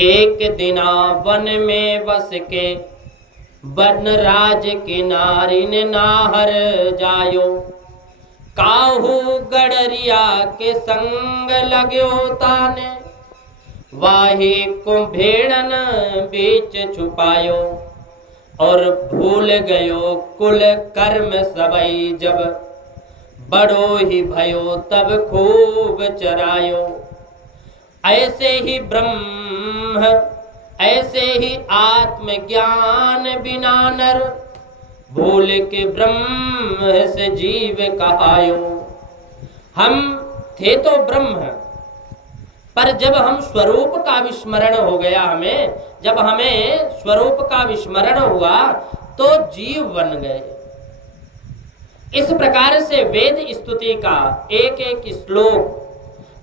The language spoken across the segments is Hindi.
एक दिना वन में बस के वन राज किनारिन नाहर जायो। काहू गडरिया के संग लाग्यो ताने, वाही कुंभेड़न बीच छुपायो। और भूल गयो कुल कर्म सबई जब, बड़ो ही भयो तब खूब चरायो। ऐसे ही ब्रह्म ऐसे ही आत्मज्ञान बिना नर, भूल के ब्रह्म से जीव कहायो। हम थे तो ब्रह्म, पर जब हम स्वरूप का विस्मरण हो गया, जब हमें स्वरूप का विस्मरण हुआ तो जीव बन गए। इस प्रकार से वेद स्तुति का एक एक श्लोक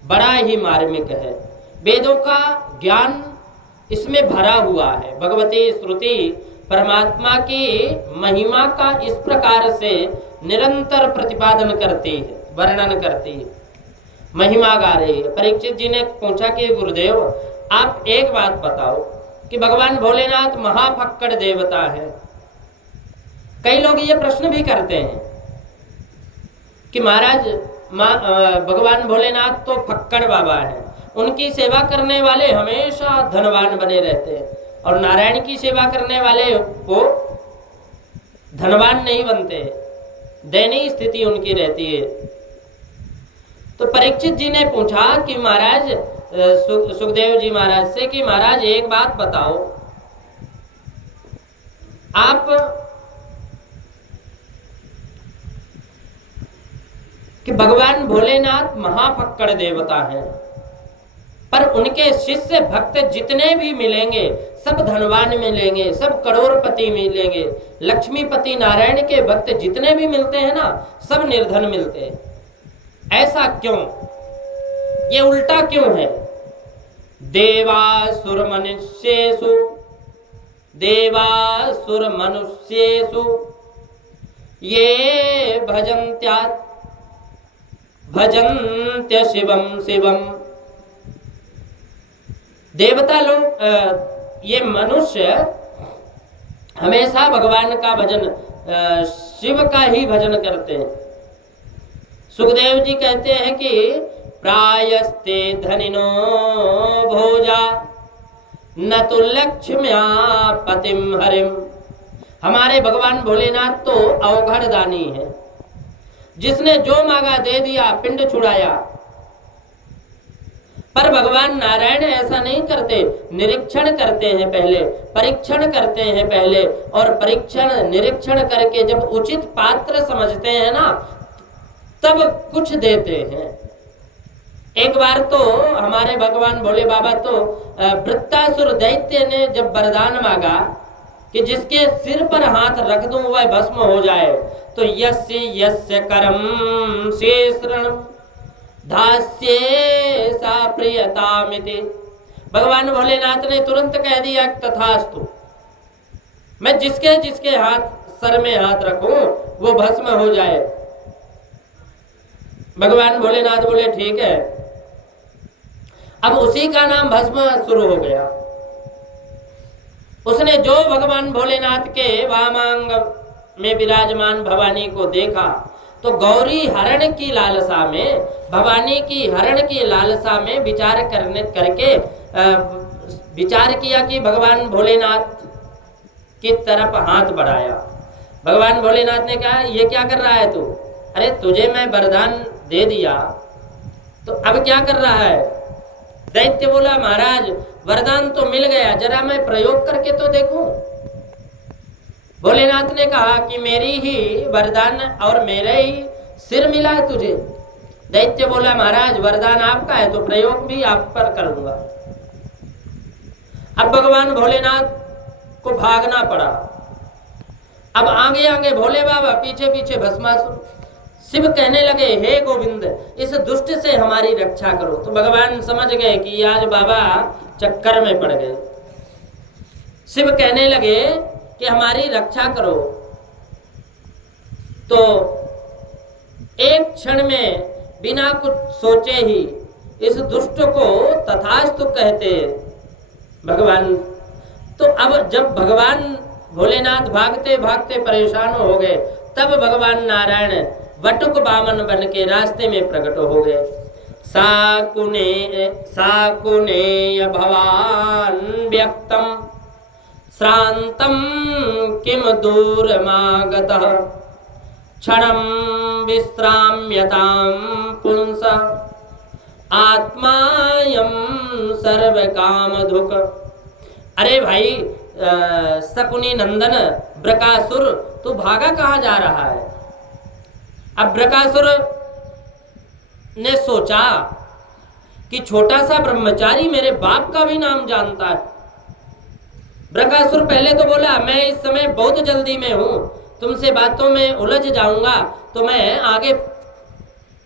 बड़ा ही मार्मिक है। वेदों का ज्ञान इसमें भरा हुआ है। भगवती श्रुति परमात्मा की महिमा का इस प्रकार से निरंतर प्रतिपादन करती है, वर्णन करती है, महिमा गा रही है। परीक्षित जी ने पूछा कि गुरुदेव आप एक बात बताओ कि भगवान भोलेनाथ महाफक्कड़ देवता है। कई लोग ये प्रश्न भी करते हैं कि महाराज भगवान भोलेनाथ तो फक्कड़ बाबा है, उनकी सेवा करने वाले हमेशा धनवान बने रहते हैं, और नारायण की सेवा करने वाले वो धनवान नहीं बनते, दयनीय स्थिति उनकी रहती है। तो परीक्षित जी ने पूछा कि महाराज सुखदेव जी महाराज से कि महाराज एक बात बताओ, आप कि भगवान भोलेनाथ महाफक्कड़ देवता हैं, पर उनके शिष्य भक्त जितने भी मिलेंगे सब धनवान मिलेंगे, सब करोड़पति मिलेंगे। लक्ष्मीपति नारायण के भक्त जितने भी मिलते हैं ना, सब निर्धन मिलते हैं। ऐसा क्यों? ये उल्टा क्यों है? देवासुर मनुष्येषु ये भजन्त्य शिवम शिवम। देवता लोग, ये मनुष्य हमेशा भगवान का भजन, शिव का ही भजन करते हैं। सुखदेव जी कहते हैं कि प्रायस्ते धनिनो भोजा न तो लक्ष्म्या पतिम हरिम। हमारे भगवान भोलेनाथ तो अवघड़ दानी है, जिसने जो मांगा दे दिया, पिंड छुड़ाया। पर भगवान नारायण ऐसा नहीं करते, निरीक्षण करते हैं पहले, परीक्षण करते हैं पहले, और परीक्षण निरीक्षण करके जब उचित पात्र समझते हैं ना, तब कुछ देते हैं। एक बार तो हमारे भगवान भोले बाबा तो वृत्तासुर दैत्य ने जब वरदान मांगा कि जिसके सिर पर हाथ रख दूं वह भस्म हो जाए, तो यस्य यस्य करम शेषरणम धास्ये सा प्रियतामिति। भगवान भोलेनाथ ने तुरंत कह दिया तथास्तु, मैं जिसके जिसके हाथ सर में हाथ रखूं वो भस्म हो जाए। भगवान भोलेनाथ बोले ठीक है। अब उसी का नाम भस्म शुरू हो गया। उसने जो भगवान भोलेनाथ के वामांग में विराजमान भवानी को देखा, तो गौरी हरण की लालसा में, भवानी की हरण की लालसा में विचार किया कि भगवान भोलेनाथ की तरफ हाथ बढ़ाया। भगवान भोलेनाथ ने कहा ये क्या कर रहा है तू? अरे तुझे मैं वरदान दे दिया, तो अब क्या कर रहा है? दैत्य बोला महाराज वरदान तो मिल गया, जरा मैं प्रयोग करके तो देखूं। भोलेनाथ ने कहा कि मेरी ही वरदान और मेरे ही सिर मिला है तुझे। दैत्य बोला महाराज वरदान आपका है तो प्रयोग भी आप पर करूंगा। अब भगवान भोलेनाथ को भागना पड़ा। अब आगे आगे भोले बाबा, पीछे पीछे भस्मासुर। शिव कहने लगे हे गोविंद, इस दुष्ट से हमारी रक्षा करो। तो भगवान समझ गए कि आज बाबा चक्कर में पड़ गए। शिव कहने लगे कि हमारी रक्षा करो। तो एक क्षण में बिना कुछ सोचे ही इस दुष्ट को तथास्तु कहते भगवान तो अब जब भगवान भोलेनाथ भागते भागते परेशान हो गए, तब भगवान नारायण वटुक वामन बन के रास्ते में प्रकट हो गए। साकुने भवान व्यक्तम श्रांतम किम दूरमागतः क्षणं विश्राम्यतां पुंस आत्मायं सर्वकामधुक्। अरे भाई शकुनी नंदन ब्रकासुर, तू भागा कहाँ जा रहा है? अब ब्रकासुर ने सोचा कि छोटा सा ब्रह्मचारी मेरे बाप का भी नाम जानता है। ब्रकासुर पहले तो बोला, मैं इस समय बहुत जल्दी में हूँ, तुमसे बातों में उलझ जाऊंगा तो मैं आगे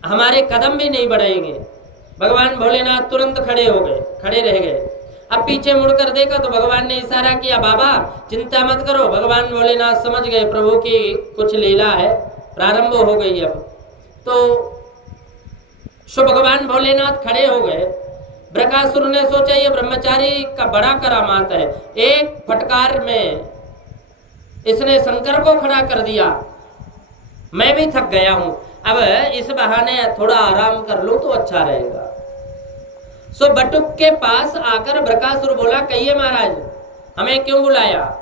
हमारे कदम भी नहीं बढ़ेंगे। भगवान भोलेनाथ तुरंत खड़े रह गए। अब पीछे मुड़कर देखा तो भगवान ने इशारा किया, बाबा चिंता मत करो। भगवान भोलेनाथ समझ गए प्रभु की कुछ लीला है, प्रारंभ हो गई। अब तो भगवान भोलेनाथ खड़े हो गए। ब्रकासुर ने सोचा ये ब्रह्मचारी का बड़ा करामात है, एक फटकार में इसने शंकर को खड़ा कर दिया, मैं भी थक गया हूं, अब इस बहाने थोड़ा आराम कर लूं तो अच्छा रहेगा। सो बटुक के पास आकर ब्रकासुर बोला, कहिए महाराज हमें क्यों बुलाया?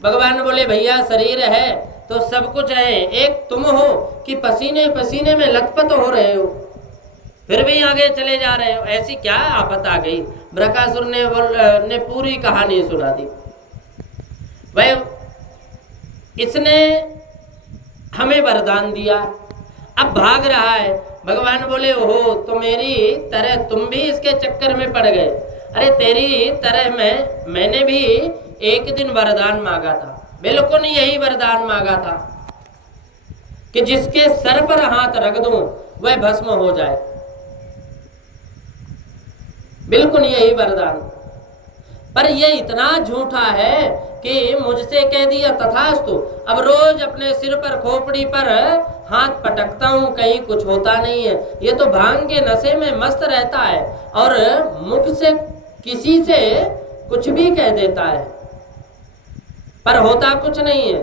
भगवान बोले, भैया शरीर है तो सब कुछ है, एक तुम हो कि पसीने पसीने में लथपथ हो रहे हो, फिर भी आगे चले जा रहे हो, ऐसी क्या आफत आ गई? ब्रकासुर ने पूरी कहानी सुना दी। भाई इसने हमें वरदान दिया, अब भाग रहा है। भगवान बोले, ओहो तो मेरी तरह तुम भी इसके चक्कर में पड़ गए। अरे तेरी तरह मैंने भी एक दिन वरदान मांगा था, बिल्कुल यही वरदान मांगा था कि जिसके सर पर हाथ रख दूं वह भस्म हो जाए, बिल्कुल यही वरदान। पर यह इतना झूठा है कि मुझसे कह दिया तथास्तु। अब रोज अपने सिर पर खोपड़ी पर हाथ पटकता हूं, कहीं कुछ होता नहीं है। ये तो भांग के नशे में मस्त रहता है और मुख से किसी से कुछ भी कह देता है, पर होता कुछ नहीं है।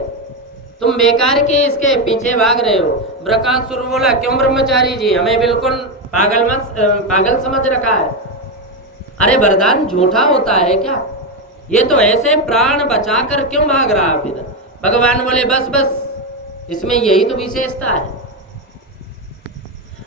तुम बेकार के इसके पीछे भाग रहे हो। ब्रकासुर बोला, क्यों ब्रह्मचारी जी, हमें बिल्कुल पागल समझ रखा है? अरे वरदान झूठा होता है क्या? ये तो ऐसे प्राण बचाकर क्यों भाग रहा फिर? भगवान बोले, बस इसमें यही तो विशेषता है।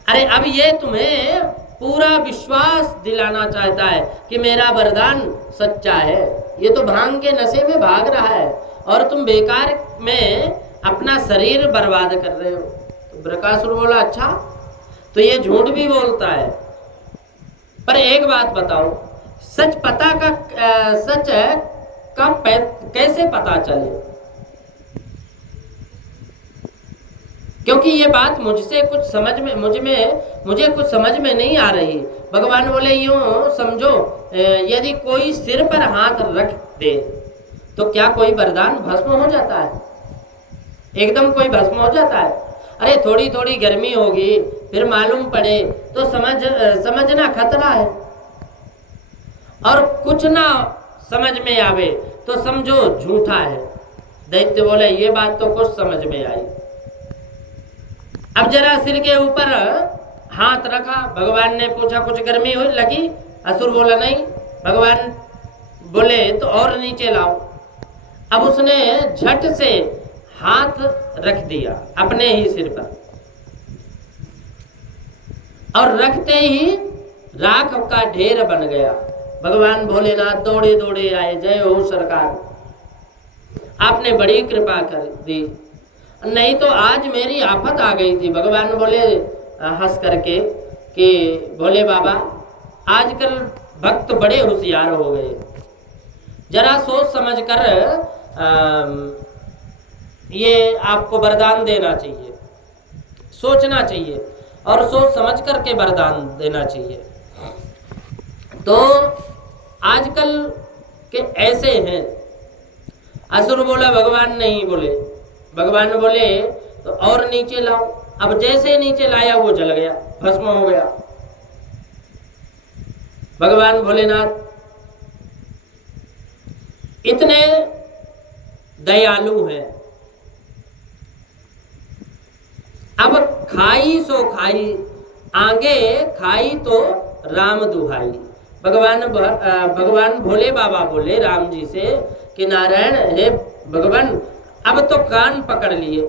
अरे अब ये तुम्हें पूरा विश्वास दिलाना चाहता है कि मेरा वरदान सच्चा है। ये तो भांग के नशे में भाग रहा है और तुम बेकार में अपना शरीर बर्बाद कर रहे हो। तो ब्रकासुर बोला, अच्छा तो ये झूठ भी बोलता है, पर एक बात बताओ, सच का कैसे पता चले? क्योंकि ये बात मुझे कुछ समझ में नहीं आ रही। भगवान बोले, यूं समझो, यदि कोई सिर पर हाथ रख दे तो क्या कोई वरदान भस्म हो जाता है? एकदम कोई भस्म हो जाता है? अरे थोड़ी थोड़ी गर्मी होगी, फिर मालूम पड़े तो समझना खतरा है, और कुछ ना समझ में आवे तो समझो झूठा है। दैत्य बोले, ये बात तो कुछ समझ में आई। अब जरा सिर के ऊपर हाथ रखा, भगवान ने पूछा, कुछ गर्मी हुई लगी? असुर बोला, नहीं। भगवान बोले, तो और नीचे लाओ। अब उसने झट से हाथ रख दिया अपने ही सिर पर, और रखते ही राख का ढेर बन गया। भगवान भोलेनाथ दौड़े दौड़े आए, जय हो सरकार, आपने बड़ी कृपा कर दी, नहीं तो आज मेरी आफत आ गई थी। भगवान बोले हंस करके कि भोले बाबा, आजकल भक्त बड़े होशियार हो गए, जरा सोच समझ कर ये आपको वरदान देना चाहिए, सोचना चाहिए और सोच समझ करके वरदान देना चाहिए। तो आजकल के ऐसे हैं। असुर बोला, भगवान नहीं बोले। भगवान बोले, तो और नीचे लाओ। अब जैसे नीचे लाया वो जल गया, भस्म हो गया। भगवान भोलेनाथ इतने दयालु हैं। अब खाई सो खाई, आगे खाई तो राम दुहाई। भगवान भोले बाबा बोले राम जी से कि नारायण, हे भगवान, अब तो कान पकड़ लिए।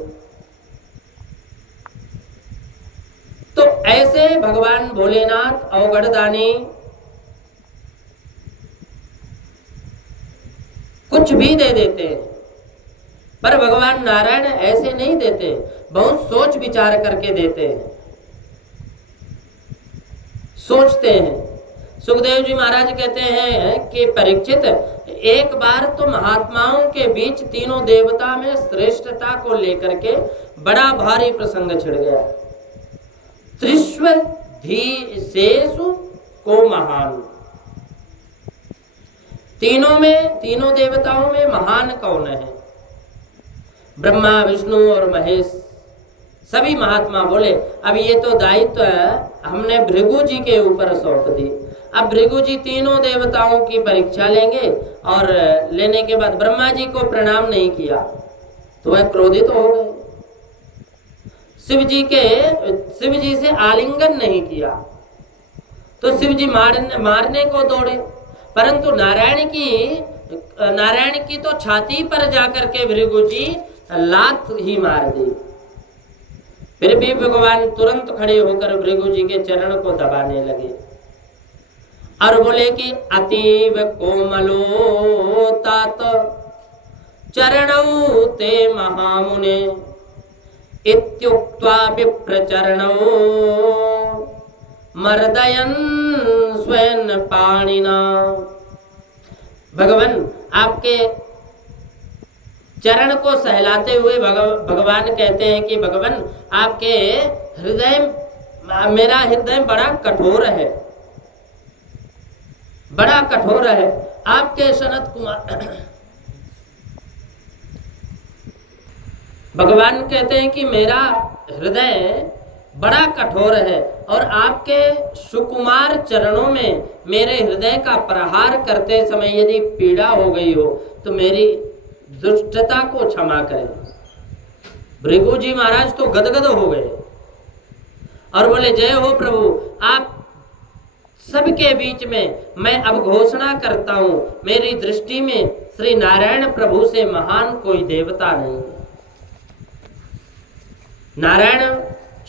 तो ऐसे भगवान भोलेनाथ अवगढ़दानी कुछ भी दे देते हैं, पर भगवान नारायण ऐसे नहीं देते, बहुत सोच विचार करके देते हैं, सोचते हैं। सुखदेव जी महाराज कहते हैं कि परीक्षित, एक बार तो महात्माओं के बीच तीनों देवता में श्रेष्ठता को लेकर के बड़ा भारी प्रसंग छिड़ गया। त्रिस्व धीशेषु को महान, तीनों देवताओं में महान कौन है? ब्रह्मा, विष्णु और महेश, सभी महात्मा बोले अब ये तो दायित्व हमने भृगु जी के ऊपर सौंप दी। अब भृगु जी तीनों देवताओं की परीक्षा लेंगे, और लेने के बाद ब्रह्मा जी को प्रणाम नहीं किया तो वह क्रोधित हो गए। शिव जी से आलिंगन नहीं किया तो शिव जी मारने को दौड़े, परंतु नारायण की तो छाती पर जाकर के भृगु जी लात ही मार दी। फिर भी भगवान तुरंत खड़े होकर भृगु जी के चरण को दबाने लगे और बोले कि अतीव कोमलो तात चरणौ ते महामुने इत्युक्त्वा विप्रचरणौ मर्दयन् स्वयं पाणिना। भगवान आपके चरण को सहलाते हुए भगवान कहते हैं कि भगवान आपके मेरा हृदय बड़ा कठोर है, बड़ा कठोर है। आपके सनत कुमार भगवान कहते हैं कि मेरा हृदय बड़ा कठोर है, और आपके सुकुमार चरणों में मेरे हृदय का प्रहार करते समय यदि पीड़ा हो गई हो तो मेरी दुष्टता को क्षमा करें। भृगु जी महाराज तो गदगद हो गए और बोले जय हो प्रभु, आप सबके बीच में मैं अब घोषणा करता हूं, मेरी दृष्टि में श्री नारायण प्रभु से महान कोई देवता नहीं है, नारायण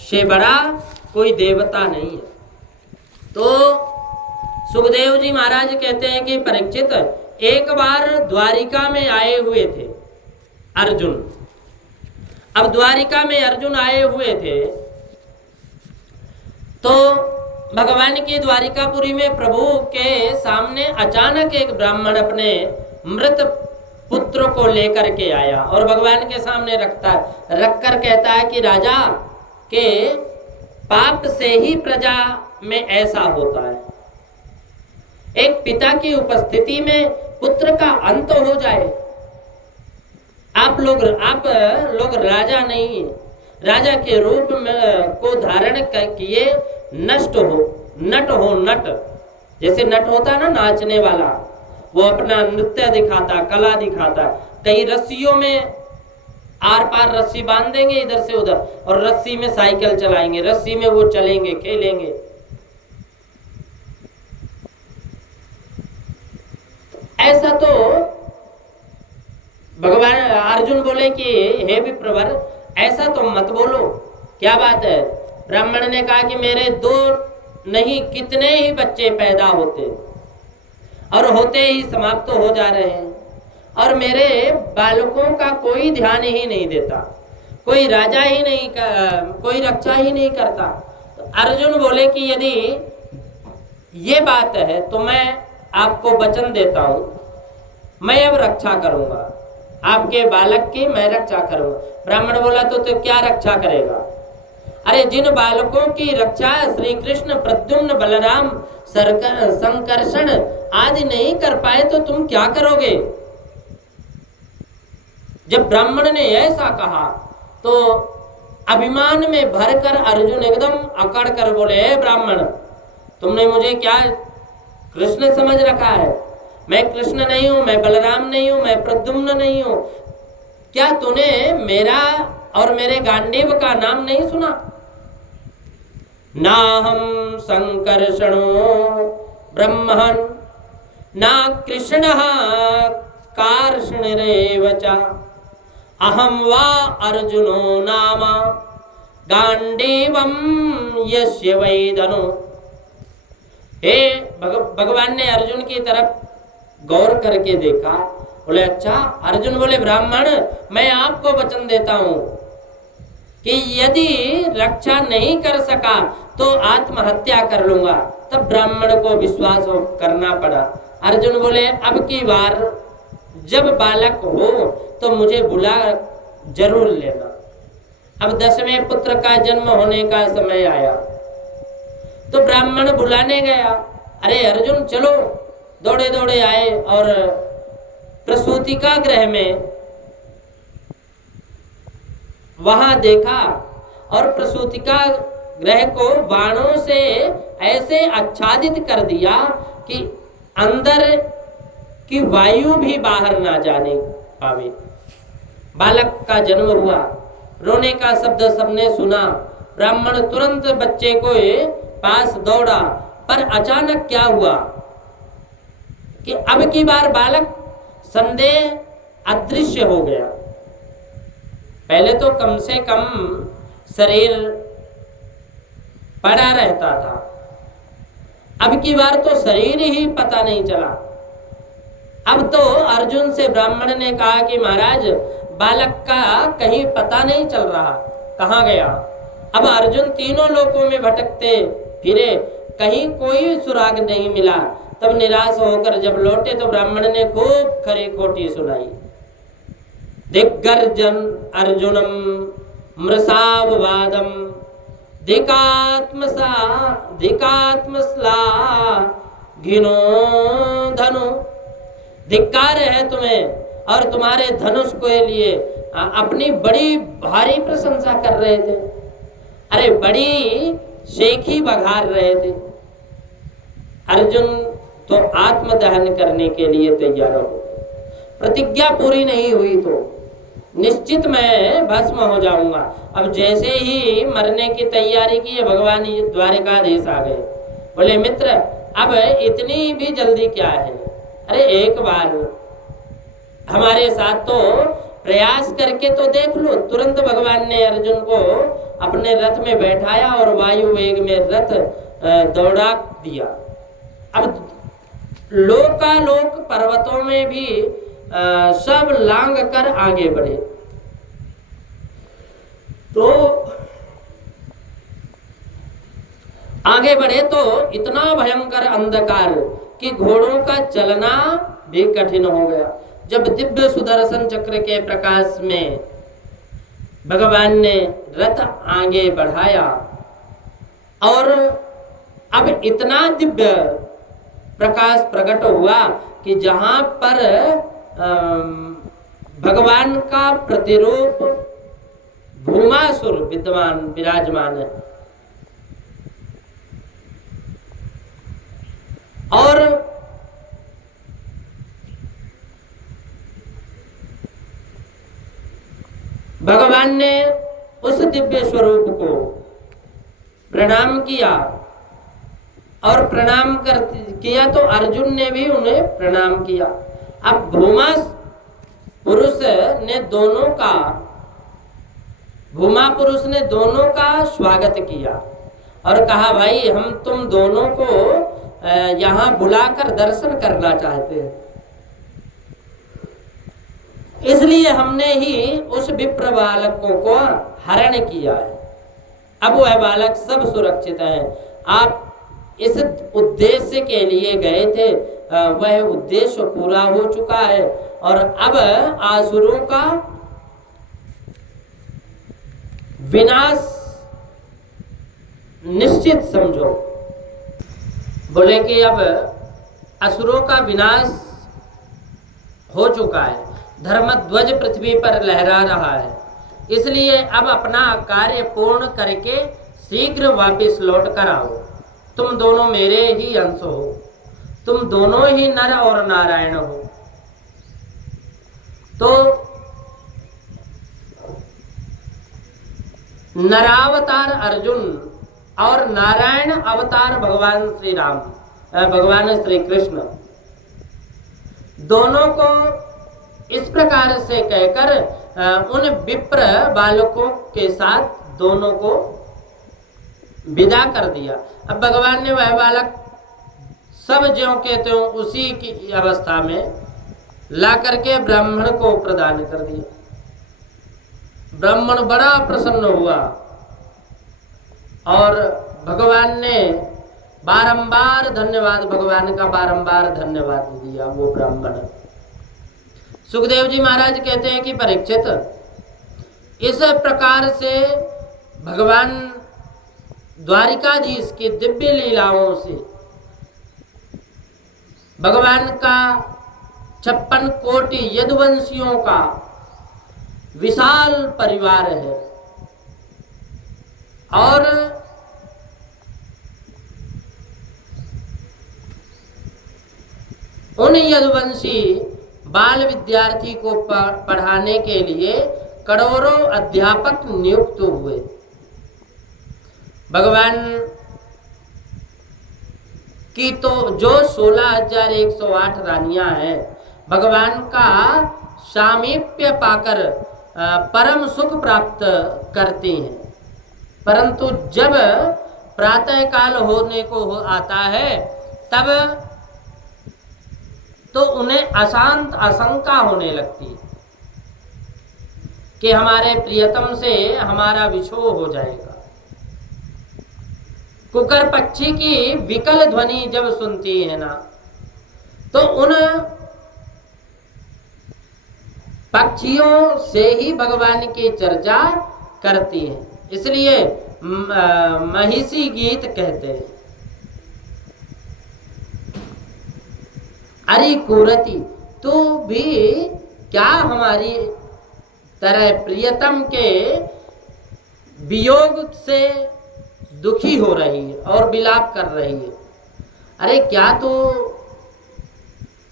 से बड़ा कोई देवता नहीं है। तो सुखदेव जी महाराज कहते हैं कि परीक्षित, एक बार द्वारिका में आए हुए थे अर्जुन। अब द्वारिका में अर्जुन आए हुए थे तो भगवान की द्वारिकापुरी में प्रभु के सामने अचानक एक ब्राह्मण अपने मृत पुत्र को लेकर के आया और भगवान के सामने रखकर कहता है कि राजा के पाप से ही प्रजा में ऐसा होता है, एक पिता की उपस्थिति में पुत्र का अंत हो जाए। आप लोग राजा नहीं, राजा के रूप में को धारण किए नट हो। जैसे नट होता ना नाचने वाला, वो अपना नृत्य दिखाता, कला दिखाता। कई रस्सियों में आर पार रस्सी बांध देंगे इधर से उधर, और रस्सी में साइकिल चलाएंगे, रस्सी में वो चलेंगे, खेलेंगे। ऐसा तो भगवान अर्जुन बोले कि हे विप्रवर, ऐसा तो मत बोलो, क्या बात है। ब्राह्मण ने कहा कि मेरे 2 नहीं कितने ही बच्चे पैदा होते और होते ही समाप्त हो जा रहे हैं, और मेरे बालकों का कोई ध्यान ही नहीं देता, कोई राजा ही नहीं, कोई रक्षा ही नहीं करता। तो अर्जुन बोले कि यदि ये बात है तो मैं आपको वचन देता हूं, मैं अब रक्षा करूंगा, आपके बालक की मैं रक्षा करूंगा। ब्राह्मण बोला तो क्या रक्षा करेगा? अरे जिन बालकों की रक्षा श्री कृष्ण, प्रद्युम्न, बलराम, संकर्षण आदि नहीं कर पाए तो तुम क्या करोगे? जब ब्राह्मण ने ऐसा कहा तो अभिमान में भरकर अर्जुन एकदम अकड़ कर बोले, हे ब्राह्मण, तुमने मुझे क्या कृष्ण समझ रखा है? मैं कृष्ण नहीं हूं, मैं बलराम नहीं हूं, मैं प्रद्युम्न नहीं हूं। क्या तूने मेरा और मेरे गांडीव का नाम नहीं सुना? ना हम संकर्षणो ब्रह्मन् ना कृष्ण कार्षणरेव च अहम वा अर्जुनो नाम गांडीवम यस्य वै धनु। हे भगवान ने अर्जुन की तरफ गौर करके देखा, बोले अच्छा। अर्जुन बोले ब्राह्मण, मैं आपको वचन देता हूं कि यदि रक्षा नहीं कर सका तो आत्महत्या कर लूंगा। तब ब्राह्मण को विश्वास करना पड़ा। अर्जुन बोले अब की बार जब बालक हो तो मुझे बुला जरूर लेना। अब 10वें पुत्र का जन्म होने का समय आया तो ब्राह्मण बुलाने गया। अरे अर्जुन चलो, दौड़े दौड़े आए और प्रसूति का गृह में वहां देखा और प्रसूति का गृह को बाणों से ऐसे आच्छादित कर दिया कि अंदर की वायु भी बाहर ना जाने पावे। बालक का जन्म हुआ, रोने का शब्द सबने सुना। ब्राह्मण तुरंत बच्चे को पास दौड़ा, पर अचानक क्या हुआ कि अब की बार बालक संदेह अदृश्य हो गया। पहले तो कम से कम शरीर पड़ा रहता था, अब की बार तो शरीर ही पता नहीं चला। अब तो अर्जुन से ब्राह्मण ने कहा कि महाराज बालक का कहीं पता नहीं चल रहा, कहाँ गया। अब अर्जुन तीनों लोकों में भटकते फिरे, कहीं कोई सुराग नहीं मिला। तब निराश होकर जब लौटे तो ब्राह्मण ने खूब खरी खोटी सुनाई। दिग्गर्जन अर्जुनम मृषाववादम धिकात्मस्ला घिनो धनु। धिक्कार है तुम्हें और तुम्हारे धनुष के लिए। अपनी बड़ी भारी प्रशंसा कर रहे थे, अरे बड़ी शेखी बघार रहे थे। अर्जुन तो आत्मदहन करने के लिए तैयार हो गए। प्रतिज्ञा पूरी नहीं हुई तो निश्चित मैं भस्म हो जाऊंगा। अब जैसे ही मरने की तैयारी की, भगवान द्वारिकाधीश आ गए। बोले मित्र अब इतनी भी जल्दी क्या है, अरे एक बार हमारे साथ तो प्रयास करके तो देख लो। तुरंत भगवान ने अर्जुन को अपने रथ में बैठाया और वायु वेग में रथ दौड़ा दिया। अब लोकालोक पर्वतों में भी सब लांग कर आगे बढ़े। तो आगे बढ़े तो इतना भयंकर अंधकार कि घोड़ों का चलना भी कठिन हो गया। जब दिव्य सुदर्शन चक्र के प्रकाश में भगवान ने रथ आगे बढ़ाया और अब इतना दिव्य प्रकाश प्रकट हुआ कि जहां पर भगवान का प्रतिरूप भूमासुर विराजमान है और भगवान ने उस दिव्य स्वरूप को प्रणाम किया और प्रणाम किया तो अर्जुन ने भी उन्हें प्रणाम किया। अब भूमा पुरुष ने दोनों का स्वागत किया और कहा भाई हम तुम दोनों को यहाँ बुलाकर दर्शन करना चाहते हैं, इसलिए हमने ही उस विप्र बालकों को हरण किया है। अब वह बालक सब सुरक्षित हैं। आप इस उद्देश्य के लिए गए थे, वह उद्देश्य पूरा हो चुका है और अब आसुरों का विनाश निश्चित समझो। बोले कि अब असुरों का विनाश हो चुका है, धर्मध्वज पृथ्वी पर लहरा रहा है, इसलिए अब अपना कार्य पूर्ण करके शीघ्र वापस लौट कर आओ। तुम दोनों मेरे ही अंश हो। तुम दोनों ही नर और नारायण हो। तो नरावतार अर्जुन और नारायण अवतार भगवान श्री राम, भगवान श्री कृष्ण, दोनों को इस प्रकार से कहकर उन विप्र बालकों के साथ दोनों को विदा कर दिया। अब भगवान ने वह बालक सब ज्यों के त्यों उसी की अवस्था में ला करके ब्राह्मण को प्रदान कर दिया। ब्राह्मण बड़ा प्रसन्न हुआ और भगवान ने बारंबार धन्यवाद, भगवान का बारंबार धन्यवाद दिया वो ब्राह्मण। सुखदेव जी महाराज कहते हैं कि परीक्षित, इस प्रकार से भगवान द्वारिकाधीश की दिव्य लीलाओं से भगवान का 56 कोटि यदुवंशियों का विशाल परिवार है और उन यदुवंशी बाल विद्यार्थी को पढ़ाने के लिए करोड़ों अध्यापक नियुक्त हुए। भगवान की तो जो 16,108 रानियां हैं, भगवान का सामीप्य पाकर परम सुख प्राप्त करती हैं, परंतु जब प्रातः काल होने को आता है तब तो उन्हें अशांत आशंका होने लगती है कि हमारे प्रियतम से हमारा विछोह हो जाएगा। कुकर पक्षी की विकल ध्वनि जब सुनती है ना, तो उन पक्षियों से ही भगवान की चर्चा करती है। इसलिए महिषी गीत कहते हैं। अरे कुरती, तू भी क्या हमारी तरह प्रियतम के वियोग से दुखी हो रही है और विलाप कर रही है? अरे क्या तू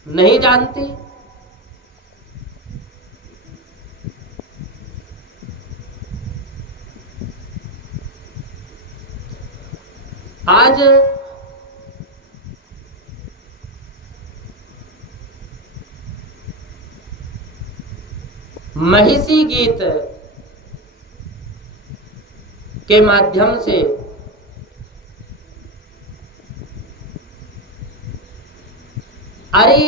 नहीं जानती? आज महिषी गीत के माध्यम से अरे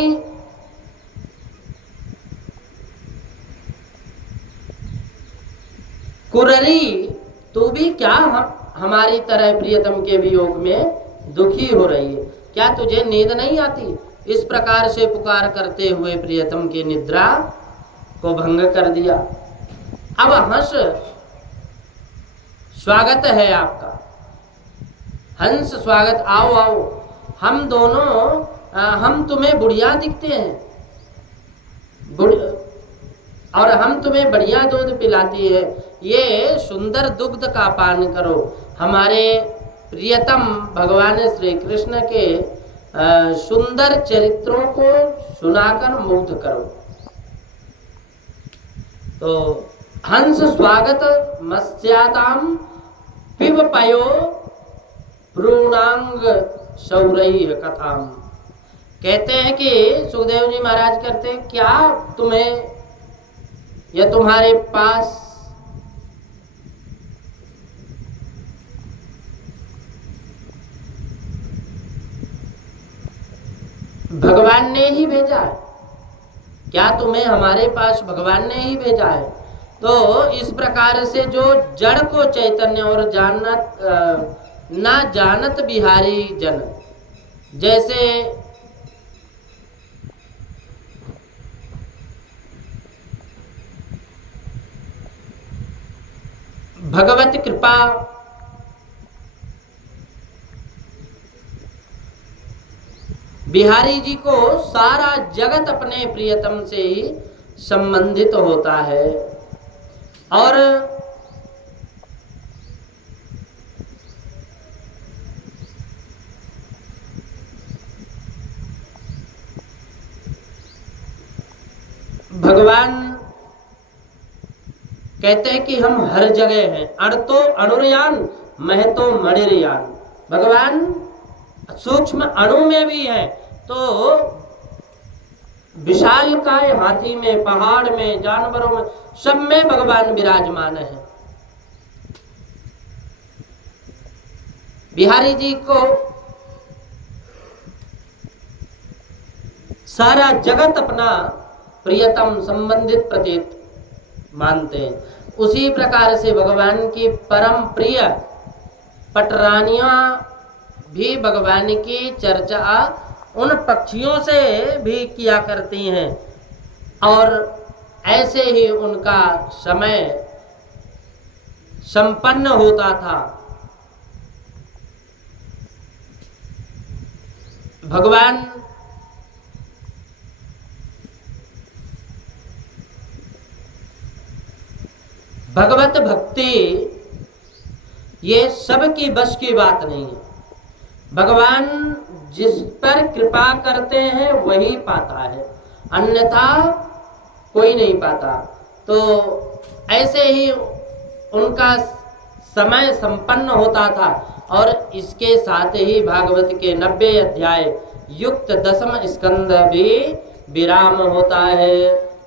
कुररी, तू भी क्या हमारी तरह प्रियतम के वियोग में दुखी हो रही है? क्या तुझे नींद नहीं आती? इस प्रकार से पुकार करते हुए प्रियतम की निद्रा को भंग कर दिया। अब हंस, स्वागत है आपका। हंस स्वागत, आओ आओ, हम दोनों हम तुम्हें बुढ़िया दिखते हैं और हम तुम्हें बढ़िया दूध पिलाती है। ये सुंदर दुग्ध का पान करो, हमारे प्रियतम भगवान श्री कृष्ण के सुंदर चरित्रों को सुनाकर मुग्ध करो। तो हंस स्वागत मत्स्याताम पिब पयो भ्रूणांग शौरैः कथाम। कहते हैं कि सुखदेव जी महाराज कहते हैं, क्या तुम्हें या तुम्हारे पास भगवान ने ही भेजा है? क्या तुम्हें हमारे पास भगवान ने ही भेजा है? तो इस प्रकार से जो जड़ को चैतन्य और जानत ना जानत बिहारी जन, जैसे भगवत कृपा बिहारी जी को सारा जगत अपने प्रियतम से ही संबंधित होता है और भगवान कहते हैं कि हम हर जगह हैं। अण तो अणुरयान, मह तो मणिरयान। भगवान सूक्ष्म अणु में भी है, तो विशालकाय हाथी में, पहाड़ में, जानवरों में, सब में भगवान विराजमान है। बिहारी जी को सारा जगत अपना प्रियतम संबंधित प्रतीत मानते हैं। उसी प्रकार से भगवान की परम प्रिय पटरानियां भी भगवान की चर्चा उन पक्षियों से भी किया करती हैं, और ऐसे ही उनका समय संपन्न होता था। भगवान भगवत भक्ति ये सबकी बस की बात नहीं है। भगवान जिस पर कृपा करते हैं वही पाता है, अन्यथा कोई नहीं पाता। तो ऐसे ही उनका समय संपन्न होता था, और इसके साथ ही भागवत के 90 अध्याय युक्त 10वां स्कंद भी विराम होता है।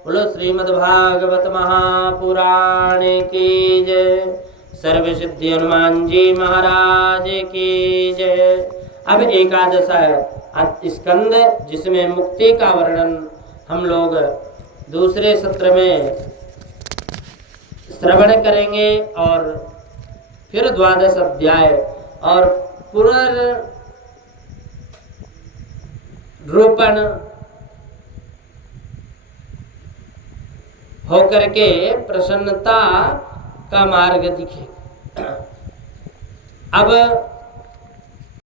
बोलो श्रीमद् भागवत महापुराण की जय। सर्व सिद्धि हनुमान जी महाराज की जय। अब एकादश स्कंद, जिसमें मुक्ति का वर्णन हम लोग दूसरे सत्र में श्रवण करेंगे, और फिर 12 अध्याय और पुनर्रूपण होकर के प्रसन्नता का मार्ग दिखे। अब